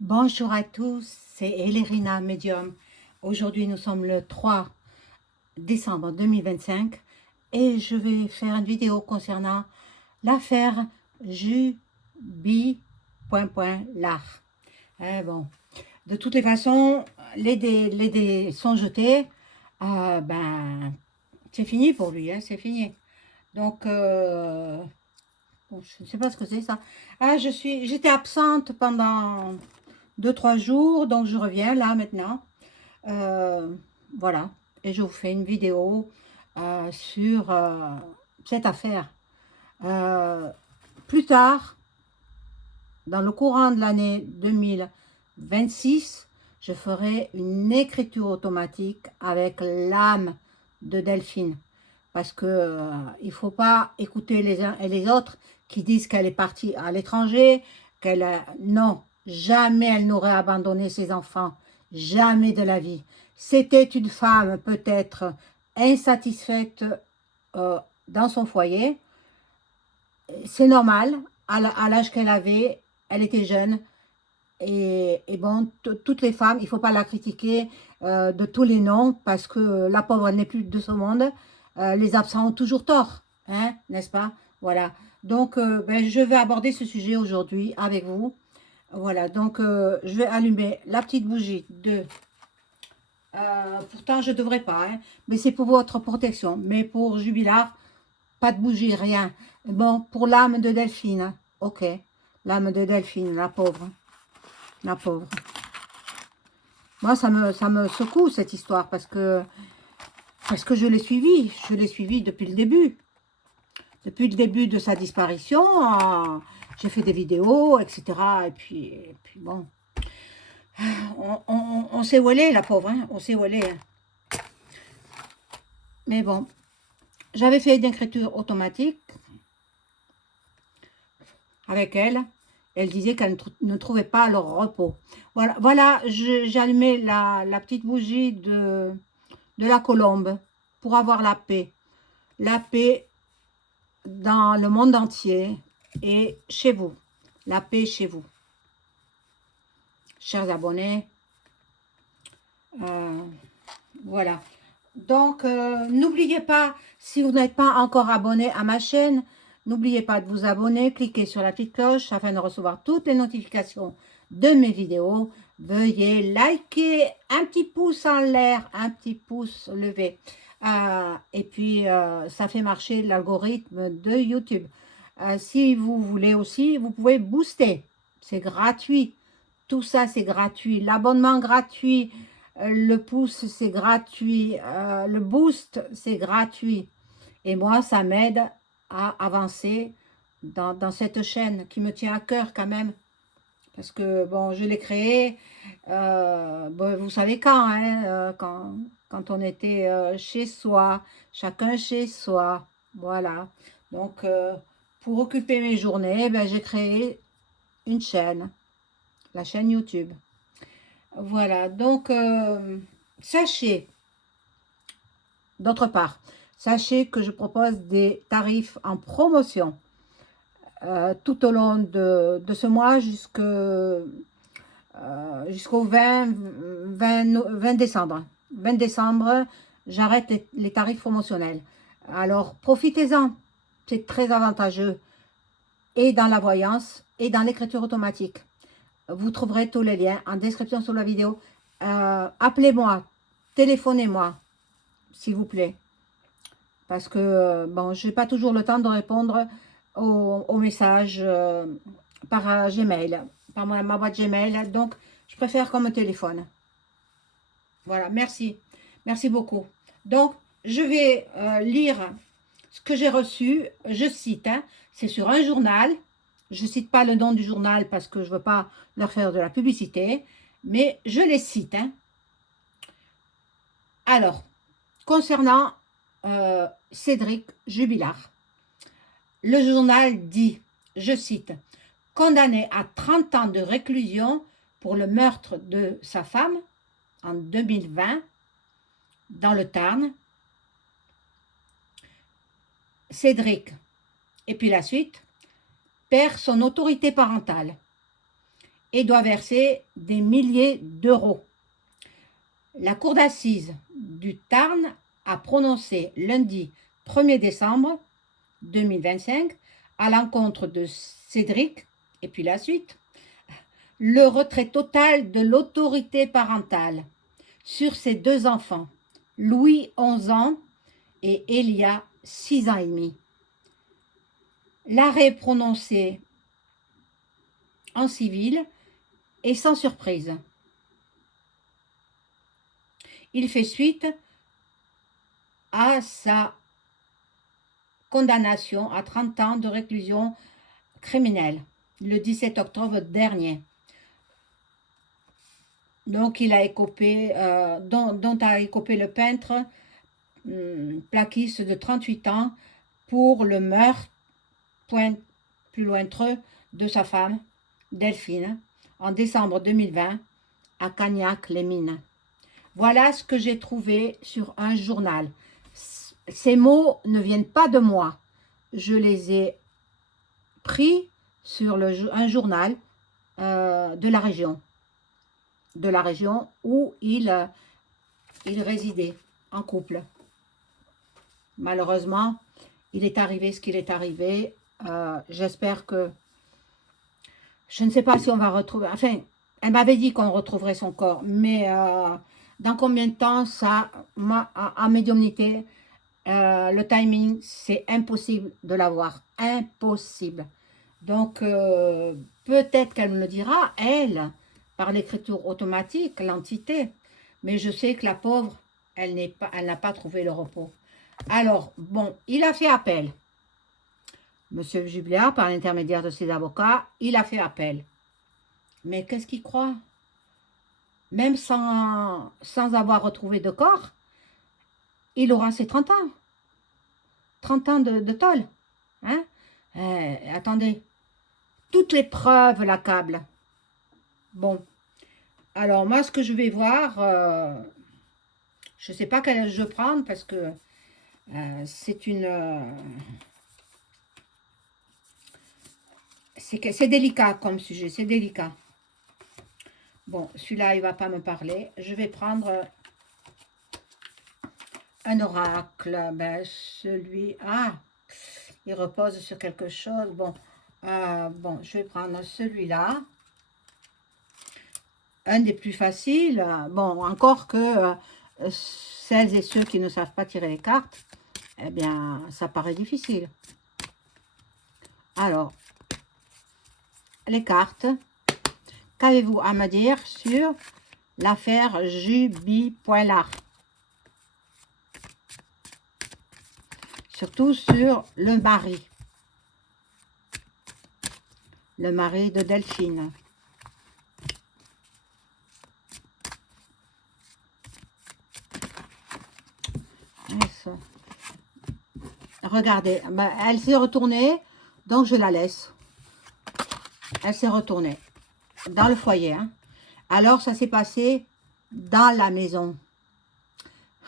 Bonjour à tous, c'est Elérina Medium. Aujourd'hui, nous sommes le 3 décembre 2025 et je vais faire une vidéo concernant l'affaire Jubi.lar. Bon, de toutes les façons, les dés sont jetés. C'est fini pour lui, hein, c'est fini. Donc, bon, je ne sais pas ce que c'est ça. J'étais absente pendant 2 3 jours, donc je reviens là maintenant. Euh, voilà, et je vous fais une vidéo sur cette affaire. Euh, Plus tard, dans le courant de l'année 2026, je ferai une écriture automatique avec l'âme de Delphine. Parce que il ne faut pas écouter les uns et les autres qui disent qu'elle est partie à l'étranger, non, jamais elle n'aurait abandonné ses enfants, jamais de la vie. C'était une femme peut-être insatisfaite euh, dans son foyer. C'est normal, à l'âge qu'elle avait, elle était jeune. Et bon, toutes les femmes, il ne faut pas la critiquer de tous les noms parce que la pauvre, elle n'est plus de ce monde. Les absents ont toujours tort, hein, n'est-ce pas? Voilà. Donc, je vais aborder ce sujet aujourd'hui avec vous. Voilà, donc je vais allumer la petite bougie de... pourtant, je ne devrais pas, hein, mais c'est pour votre protection. Mais pour Jubilard, pas de bougie, rien. Bon, pour l'âme de Delphine, hein, ok. L'âme de Delphine, la pauvre, la pauvre. Moi, ça me secoue cette histoire parce que je l'ai suivi depuis le début. Depuis le début de sa disparition, j'ai fait des vidéos, etc. Et puis bon, on sait où elle est, la pauvre, hein, on sait où elle est. Hein. Mais bon, j'avais fait une écriture automatique avec elle. Elle disait qu'elle ne trouvait pas leur repos. Voilà, voilà j'ai allumé la petite bougie de la colombe pour avoir la paix. La paix dans le monde entier et chez vous. La paix chez vous. Chers abonnés, euh, voilà. Donc, n'oubliez pas, si vous n'êtes pas encore abonné à ma chaîne, n'oubliez pas de vous abonner, cliquez sur la petite cloche afin de recevoir toutes les notifications de mes vidéos. Veuillez liker, un petit pouce en l'air, un petit pouce levé. Et puis, ça fait marcher l'algorithme de YouTube. Si vous voulez aussi, vous pouvez booster. C'est gratuit. Tout ça, c'est gratuit. L'abonnement gratuit, le pouce, c'est gratuit. Le boost, c'est gratuit. Et moi, ça m'aide à avancer dans cette chaîne qui me tient à cœur quand même. Parce que, bon, je l'ai créée, bon, vous savez quand, hein, quand on était chez soi, chacun chez soi. Voilà. Donc, pour occuper mes journées, j'ai créé une chaîne, la chaîne YouTube. Voilà, donc sachez, d'autre part, sachez que je propose des tarifs en promotion tout au long de ce mois jusqu'au 20 décembre. 20 décembre, j'arrête les tarifs promotionnels. Alors, profitez-en, c'est très avantageux, et dans la voyance, et dans l'écriture automatique. Vous trouverez tous les liens en description sous la vidéo. Appelez-moi, téléphonez-moi, s'il vous plaît. Parce que, bon, je n'ai pas toujours le temps de répondre aux messages par Gmail, par ma boîte Gmail. Donc, je préfère qu'on me téléphone. Voilà, merci. Merci beaucoup. Donc, je vais lire ce que j'ai reçu. Je cite, hein, c'est sur un journal. Je ne cite pas le nom du journal parce que je ne veux pas leur faire de la publicité. Mais je les cite. Hein. Alors, concernant Cédric Jubilard, le journal dit, je cite, « Condamné à 30 ans de réclusion pour le meurtre de sa femme en 2020 dans le Tarn, Cédric, et puis la suite, perd son autorité parentale et doit verser des milliers d'euros. La cour d'assises du Tarn a prononcé lundi 1er décembre 2025 à l'encontre de Cédric, et puis la suite, le retrait total de l'autorité parentale sur ses deux enfants, Louis, 11 ans, et Elia, 6 ans et demi. L'arrêt prononcé en civil et sans surprise. Il fait suite à sa condamnation à 30 ans de réclusion criminelle le 17 octobre dernier. Donc, il a écopé, dont a écopé le peintre plaquiste de 38 ans pour le meurtre, plus lointreux, de sa femme, Delphine, en décembre 2020, à Cagnac-les-Mines. Voilà ce que j'ai trouvé sur un journal. Ces mots ne viennent pas de moi. Je les ai pris sur un journal de la région où il résidait en couple. Malheureusement, il est arrivé ce qu'il est arrivé. J'espère que... Je ne sais pas si on va retrouver... Enfin, elle m'avait dit qu'on retrouverait son corps, mais dans combien de temps ça... En médiumnité, le timing, c'est impossible de l'avoir. Impossible. Donc, peut-être qu'elle me le dira, elle, par l'écriture automatique, l'entité. Mais je sais que la pauvre, elle n'a pas trouvé le repos. Alors, bon, il a fait appel. Monsieur Jubliard, par l'intermédiaire de ses avocats, il a fait appel. Mais qu'est-ce qu'il croit? Même sans avoir retrouvé de corps, il aura ses 30 ans. 30 ans de tôle. Hein? Attendez. Toutes les preuves l'accablent. Bon. Alors, moi, ce que je vais voir, je ne sais pas quel je vais prendre parce que c'est une... c'est délicat comme sujet, c'est délicat. Bon, celui-là, il ne va pas me parler. Je vais prendre un oracle. Ben, celui... Ah, il repose sur quelque chose. Bon, bon, je vais prendre celui-là. Un des plus faciles. Bon, encore que celles et ceux qui ne savent pas tirer les cartes, eh bien, ça paraît difficile. Alors, les cartes. Qu'avez-vous à me dire sur l'affaire Juby Poilard? Surtout sur le mari. Le mari de Delphine. Regardez, ben, elle s'est retournée, donc je la laisse. Elle s'est retournée dans le foyer. Hein. Alors, ça s'est passé dans la maison.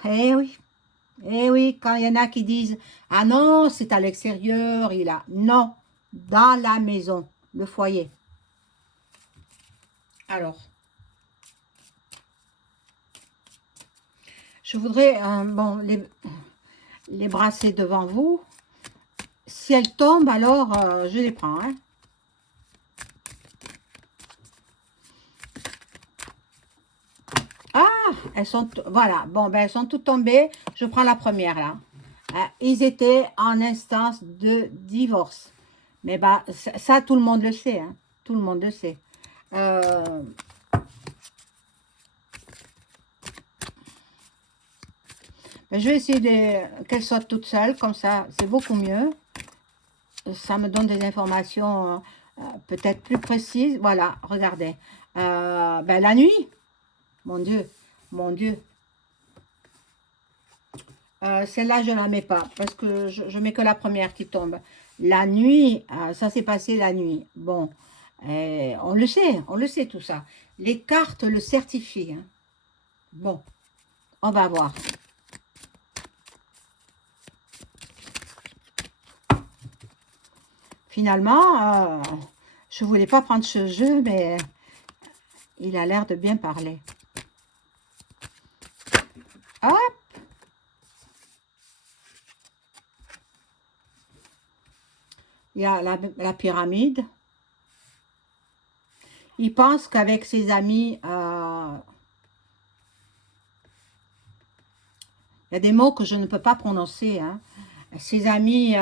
Eh oui, quand il y en a qui disent « Ah non, c'est à l'extérieur, il a... » Non, dans la maison, le foyer. Alors, je voudrais, bon, les brasser devant vous. Si elles tombent, alors je les prends. Hein. Ah, elles sont, voilà, bon, ben elles sont toutes tombées. Je prends la première là. Ils étaient en instance de divorce. Mais bah, ça, tout le monde le sait. Hein. Tout le monde le sait. Je vais essayer qu'elles soient toutes seules, comme ça, c'est beaucoup mieux. Ça me donne des informations peut-être plus précises. Voilà, regardez. Ben, la nuit, mon Dieu, mon Dieu. Celle-là, je ne la mets pas, parce que je mets que la première qui tombe. La nuit, ça s'est passé la nuit. Bon, on le sait tout ça. Les cartes le certifient. Hein. Bon, on va voir. Finalement, je ne voulais pas prendre ce jeu, mais Il a l'air de bien parler. Hop. Il y a la pyramide. Il pense qu'avec ses amis, il y a des mots que je ne peux pas prononcer, hein. Ses amis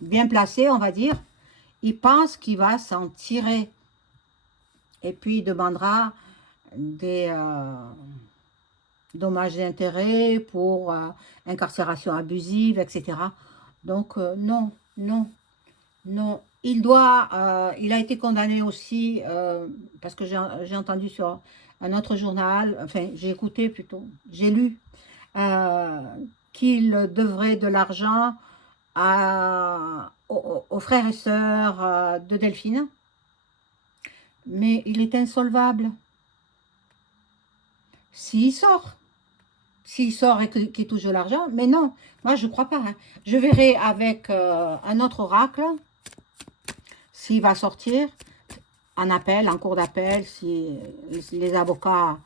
bien placés, on va dire, il pense qu'il va s'en tirer. Et puis, il demandera des dommages d'intérêt pour incarcération abusive, etc. Donc, non, non, non. Il a été condamné aussi, parce que j'ai entendu sur un autre journal, enfin, j'ai écouté plutôt, j'ai lu, euh, qu'il devrait de l'argent aux frères et sœurs de Delphine, mais il est insolvable. S'il sort, et qu'il touche de l'argent, mais non, moi je ne crois pas, hein. Je verrai avec un autre oracle s'il va sortir en appel, en cours d'appel, si les avocats,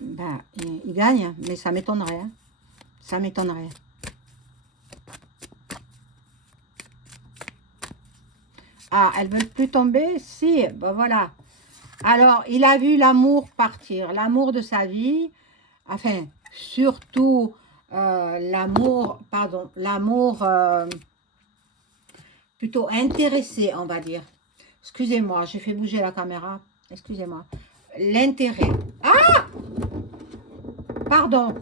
ben, ils gagnent, mais ça m'étonnerait, hein. Ça m'étonnerait. Ah, elles veulent plus tomber? Si, ben voilà. Alors, il a vu l'amour partir, l'amour de sa vie, enfin, surtout l'amour, pardon, l'amour plutôt intéressé, on va dire. Excusez-moi, j'ai fait bouger la caméra. Excusez-moi. L'intérêt. Ah, pardon.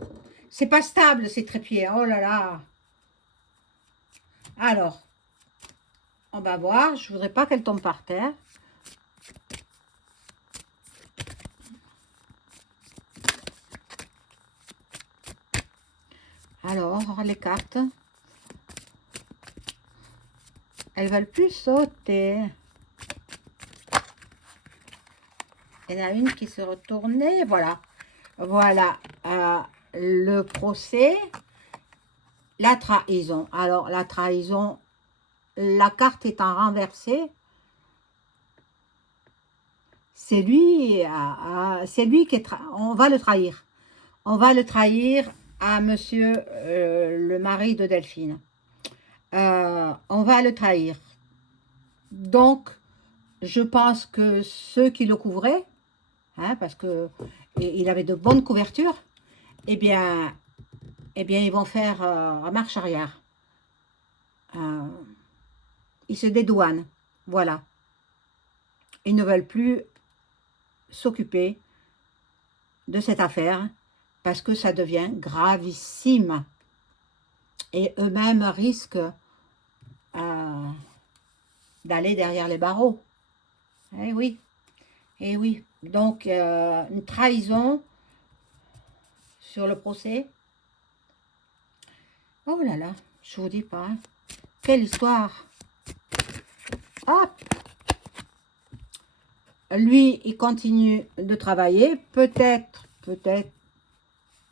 C'est pas stable, ces trépieds. Oh là là. Alors, on va voir. Je voudrais pas qu'elle tombe par terre. Alors, les cartes. Elles veulent plus sauter. Il y en a une qui se retournait. Voilà. Voilà. Le procès. La trahison. Alors, la trahison, la carte étant renversée, c'est lui qui est... On va le trahir. On va le trahir à monsieur le mari de Delphine. On va le trahir. Donc, je pense que ceux qui le couvraient, hein, parce que il avait de bonnes couvertures, eh bien ils vont faire marche arrière. Ils se dédouanent. Voilà. Ils ne veulent plus s'occuper de cette affaire parce que ça devient gravissime. Et eux-mêmes risquent d'aller derrière les barreaux. Eh oui, eh oui. Donc, une trahison sur le procès. Oh là là, je vous dis pas. Hein. Quelle histoire. Hop. Lui, il continue de travailler. Peut-être.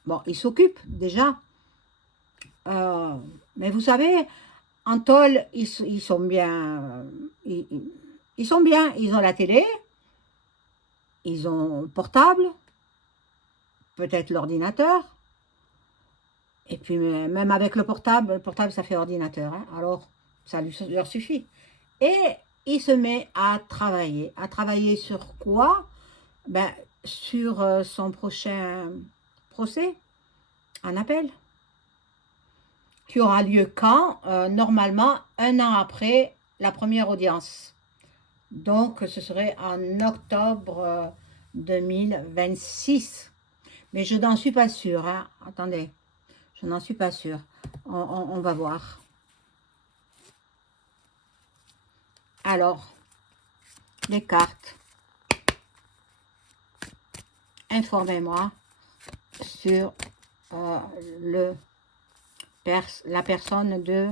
Bon, il s'occupe déjà. Mais vous savez, en tôle, ils sont bien. Ils sont bien. Ils ont la télé. Ils ont le portable. Peut-être l'ordinateur. Et puis, même avec le portable ça fait ordinateur. Hein, alors, ça leur suffit. Et il se met à travailler. À travailler sur quoi? Ben, sur son prochain procès, en appel, qui aura lieu quand? Normalement, 1 an après la première audience. Donc, ce serait en octobre 2026. Mais je n'en suis pas sûre. Hein. Attendez, je n'en suis pas sûre. On va voir. Alors, les cartes. Informez-moi sur la personne de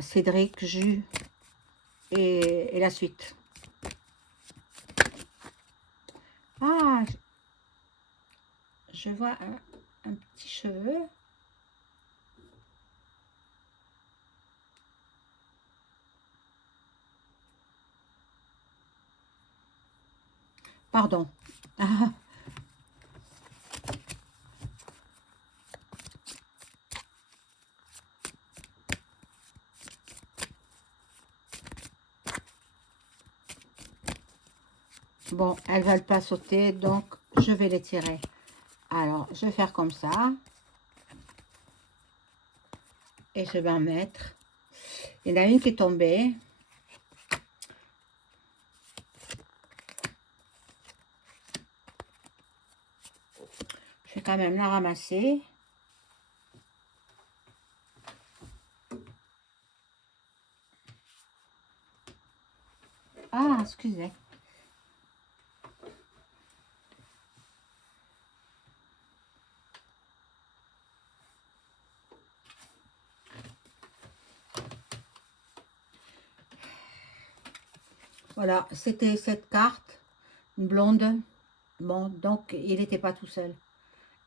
Cédric Jus et la suite. Ah, je vois un petit cheveu. Pardon. Bon, elles ne veulent pas sauter, donc je vais les tirer. Alors, je vais faire comme ça. Et je vais en mettre. Il y en a une qui est tombée. Je vais quand même la ramasser. Ah, excusez. Voilà, c'était cette carte, une blonde. Bon, donc il n'était pas tout seul.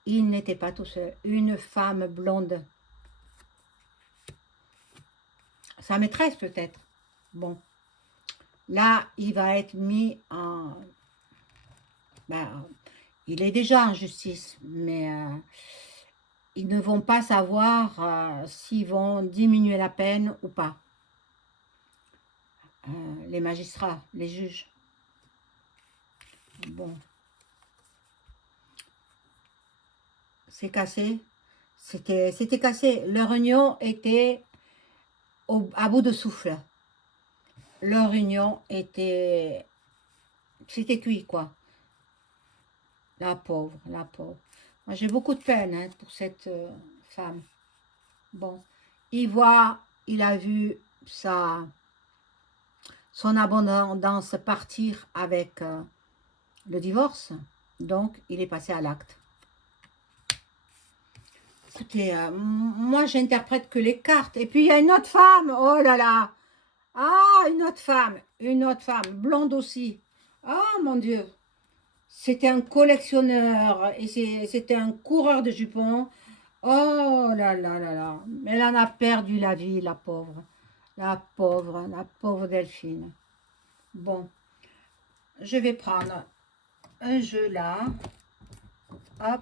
Il n'était pas tout seul. Une femme blonde. Sa maîtresse peut-être. Bon, là, il va être mis en... Ben, il est déjà en justice, mais ils ne vont pas savoir s'ils vont diminuer la peine ou pas. Les magistrats, les juges. Bon. C'est cassé. C'était cassé. Leur union était à bout de souffle. Leur union était... C'était cuit, quoi. La pauvre, la pauvre. Moi, j'ai beaucoup de peine hein, pour cette femme. Bon. Il a vu son abondance partir avec le divorce. Donc, il est passé à l'acte. Écoutez, moi, j'interprète que les cartes. Et puis, il y a une autre femme. Oh là là. Ah, une autre femme. Une autre femme. Blonde aussi. Oh, mon Dieu. C'était un collectionneur. Et c'était un coureur de jupons. Oh là là là là. Mais elle en a perdu la vie, la pauvre. La pauvre Delphine. Bon. Je vais prendre un jeu là. Hop.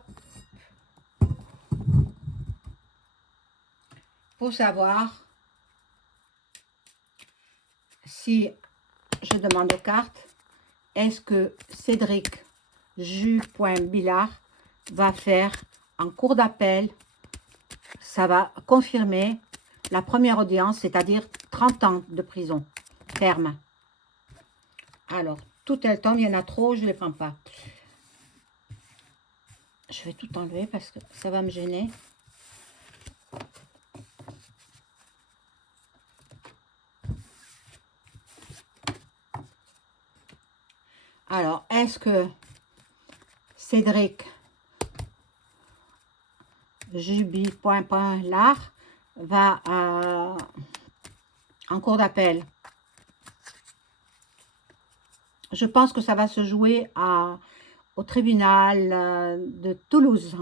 Pour savoir si je demande aux cartes, est-ce que Cédric Jus.Billard va faire en cours d'appel, ça va confirmer la première audience, c'est-à-dire 30 ans de prison ferme. Alors, tout elle tombe, il y en a trop, je ne les prends pas. Je vais tout enlever parce que ça va me gêner. Alors, est-ce que Cédric Jubi.Lard va en cours d'appel? Je pense que ça va se jouer au tribunal de Toulouse.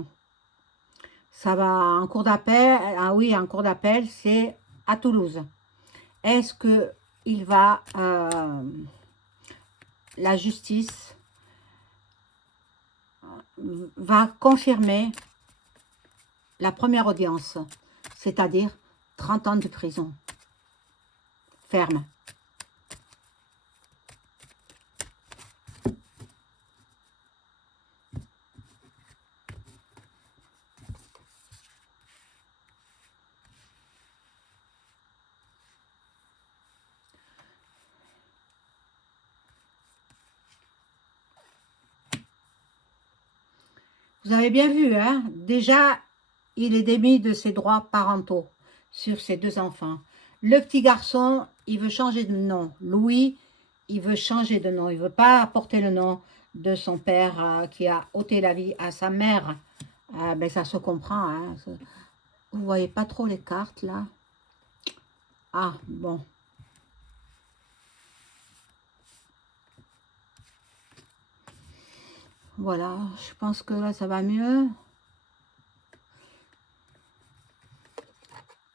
Ça va en cours d'appel. Ah oui, en cours d'appel, c'est à Toulouse. Est-ce que il va... la justice va confirmer la première audience, c'est-à-dire 30 ans de prison ferme. Vous avez bien vu, hein? Déjà, il est démis de ses droits parentaux sur ses deux enfants. Le petit garçon, il veut changer de nom. Louis, il veut changer de nom. Il ne veut pas porter le nom de son père qui a ôté la vie à sa mère. Ben, ça se comprend. Hein? Vous ne voyez pas trop les cartes, là? Ah, bon. Voilà, je pense que là, ça va mieux.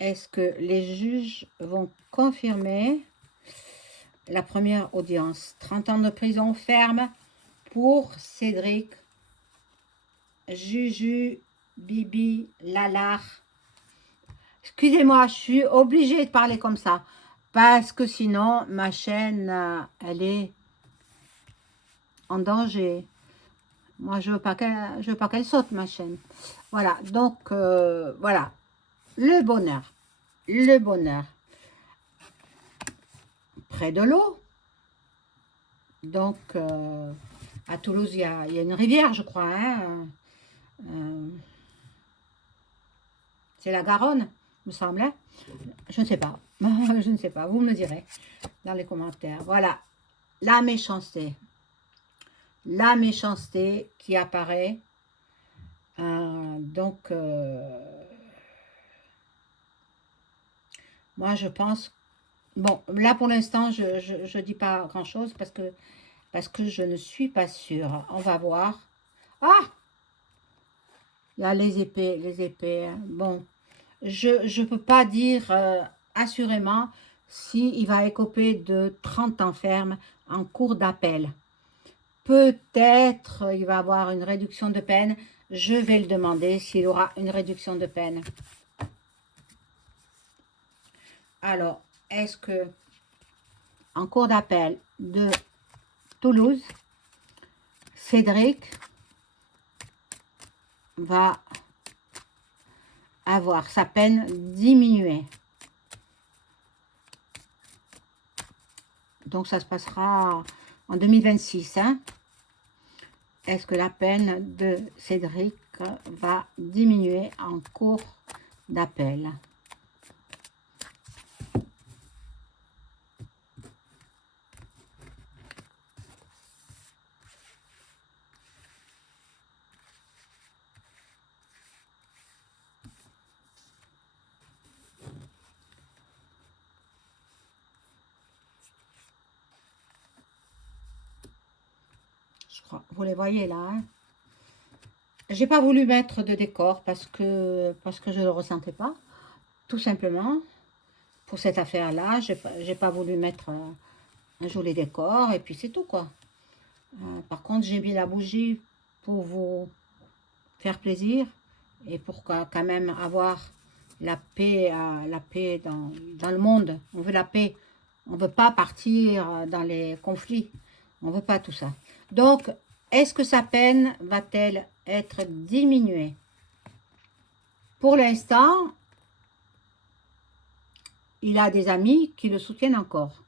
Est-ce que les juges vont confirmer la première audience? 30 ans de prison ferme pour Cédric, Juju, Bibi, Lalar. Excusez-moi, je suis obligée de parler comme ça. Parce que sinon, ma chaîne, elle est en danger. Moi, je veux pas qu'elle saute, ma chaîne. Voilà, donc, voilà. Le bonheur. Le bonheur. Près de l'eau. Donc, à Toulouse, il y a une rivière, je crois. Hein. C'est la Garonne, me semble. Hein. Je ne sais pas. Je ne sais pas. Vous me direz dans les commentaires. Voilà. La méchanceté. La méchanceté qui apparaît. Donc, moi, je pense... Bon, là, pour l'instant, je ne dis pas grand-chose parce que je ne suis pas sûre. On va voir. Ah! Il y a les épées, les épées. Bon, je ne peux pas dire assurément s'il va écoper de 30 ans ferme en cours d'appel. Peut-être il va avoir une réduction de peine. Je vais le demander s'il aura une réduction de peine. Alors, est-ce que en cours d'appel de Toulouse, Cédric va avoir sa peine diminuée? Donc, ça se passera en 2026. Hein? Est-ce que la peine de Cédric va diminuer en cours d'appel? Vous les voyez là. Hein? J'ai pas voulu mettre de décor parce que je ne le ressentais pas. Tout simplement. Pour cette affaire-là, j'ai pas voulu mettre un joli décor. Et puis c'est tout quoi. Par contre, j'ai mis la bougie pour vous faire plaisir. Et pour quand même avoir la paix dans le monde. On veut la paix. On ne veut pas partir dans les conflits. On ne veut pas tout ça. Donc, est-ce que sa peine va-t-elle être diminuée? Pour l'instant, il a des amis qui le soutiennent encore.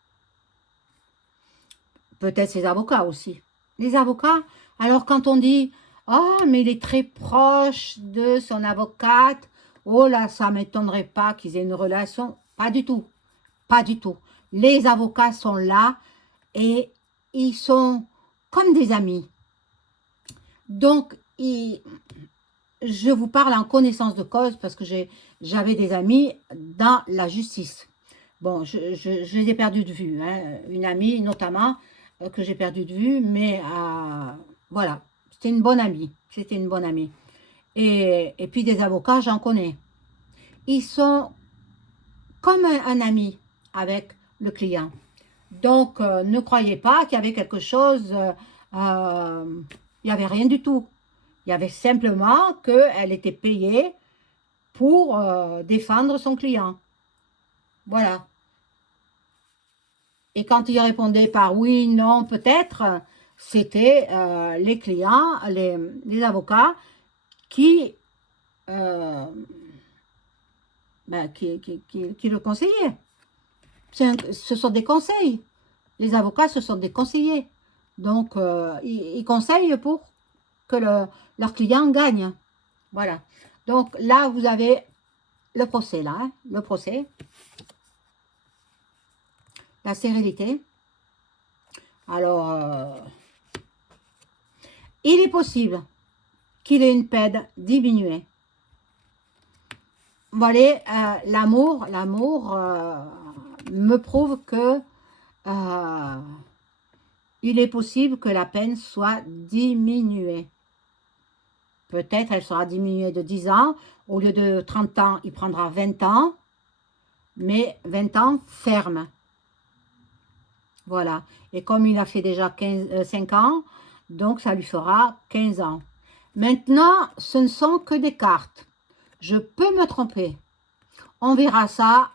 Peut-être ses avocats aussi. Les avocats, alors quand on dit « Oh, mais il est très proche de son avocate. Oh là, ça ne m'étonnerait pas qu'ils aient une relation. » Pas du tout. Pas du tout. Les avocats sont là et ils sont comme des amis. Donc, je vous parle en connaissance de cause parce que j'avais des amis dans la justice. Bon, je les ai perdus de vue. Hein. Une amie notamment que j'ai perdue de vue, mais voilà, c'était une bonne amie. C'était une bonne amie. Et puis des avocats, j'en connais. Ils sont comme un ami avec le client. Donc, ne croyez pas qu'il y avait quelque chose, il n'y avait rien du tout. Il y avait simplement qu'elle était payée pour défendre son client. Voilà. Et quand il répondait par oui, non, peut-être, c'était les clients, les avocats qui, qui le conseillaient. Ce sont des conseils. Les avocats, ce sont des conseillers. Donc, ils conseillent pour que leur client gagne. Voilà. Donc, là, vous avez le procès, là. Hein, le procès. La sérénité. Alors, il est possible qu'il ait une peine diminuée. Voilà, l'amour me prouve que il est possible que la peine soit diminuée. Peut-être elle sera diminuée de 10 ans. Au lieu de 30 ans, il prendra 20 ans. Mais 20 ans ferme. Voilà. Et comme il a fait déjà 5 ans, Donc, ça lui fera 15 ans. Maintenant, ce ne sont que des cartes. Je peux me tromper. On verra ça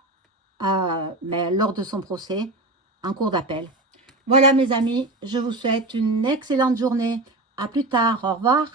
mais lors de son procès, en cours d'appel. Voilà mes amis, je vous souhaite une excellente journée. À plus tard, au revoir.